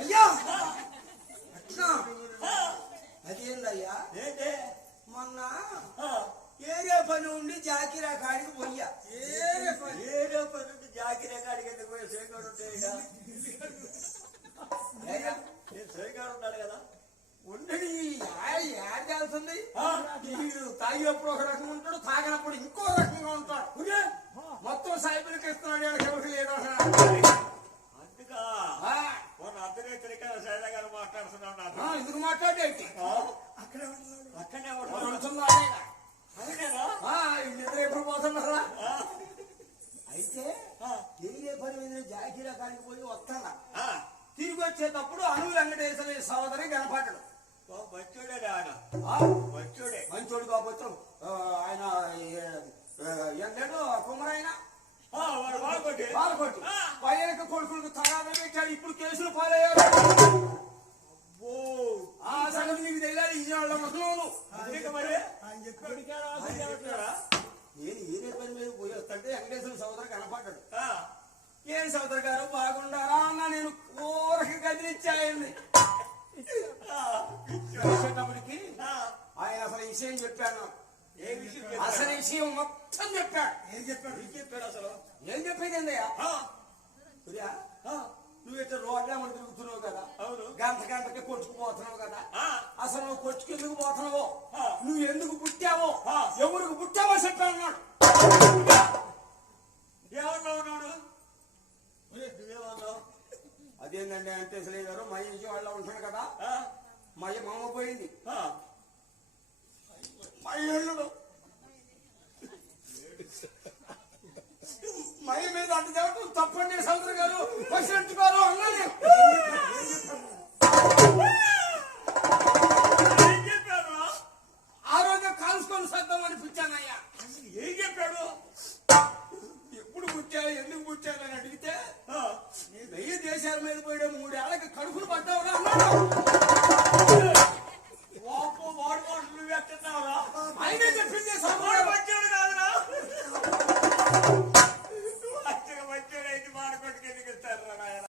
అయ్యా అట్లా అదేందయ్యా ఏంటే మొన్న ఏరియా పని ఉండి జాకిరా కాడికి పోయ్యా. ఏదో పని ఉండి జాకిరా కాడికి ఎందుకు పోయి సేగాడు ఉంటాయి సేగాడు ఉన్నాడు కదా ఉండని యాడ్ చేస్తుంది. తాగి ఎప్పుడు ఒక రకంగా ఉంటాడు, తాగినప్పుడు ఇంకో రకంగా ఉంటాడు. మొత్తం సైబర్కి ఇస్తున్నాడు ఎవరికి లేదు. అందుకా అర్ధరేత్రిక సైదా గారు మాట్లాడుతున్నాడు. ఎందుకు మాట్లాడేంటి అక్కడే వీళ్ళిద్దరు ఎప్పుడు పోతున్నారా? అయితే ఏ పని మీద జాకిరా కాడికి పోయి వస్తానా, తిరిగి వచ్చేటప్పుడు అను వెంకటేశ్వర సోదరి కనపడ్డాడు. మంచోడే ఆయన, మంచోడే. మంచోడు కాకపోతే ఆయన ఎండాడు కుమరైన వాళ్ళకొట్టి పైనకి కొడుకులకు తగాదా పెట్టాడు. ఇప్పుడు కేసులు పాలయ్యారు. ఆ సంగతి నీకు తెలియాలి. ఈ వాళ్ళ ముసలోను మరి నేను ఏదే పని మీద పోయి వస్తుంటే వెంకటేశ్వర సోదరు కనపడ్డాడు. ఏం సోదరు గారు బాగుండారా అన్న. నేను ఊరకి కదిలిచ్చాయండి. వచ్చేటప్పటికి ఆయన అసలు విషయం చెప్పాను. అసలు విషయం మొత్తం చెప్పాడు. ఏం చెప్పేది ఏందయ్యా? నువ్వు ఇట్లా రోడ్లే మనం తిరుగుతున్నావు కదా, గంటకి కొట్టుకుపోతున్నావు కదా. అసలు నువ్వు కొట్టుకెందుకు పోతున్నావో, నువ్వు ఎందుకు పుట్టావో, ఎవరికి పుట్టావో చెప్పాను. అదేంటండి అంటే గారు మా ఇంటి వాళ్ళ ఉంటాడు కదా, మా మామ పోయింది. మా ఇల్లుడు మై మీద అంత దేవత తప్పండి సోదరు గారు, పసినట్టుగారు అన్నది. ఆ రోజు కాల్చుకొని సర్దం అనిపించానయ్యా. ఏం చెప్పాడు? ఎప్పుడు పుట్టావు, ఎందుకు పుట్టావు అని అడిగితే, వెయ్యి దేశాల మీద పోయడం 3 ఏళ్ళకి కడుపులు పడ్డావురా అన్నాడు. వాడు నువ్వు ఎట్టున్నావురా? ఆయనే చెప్పింది. వచ్చాడు కాదురా.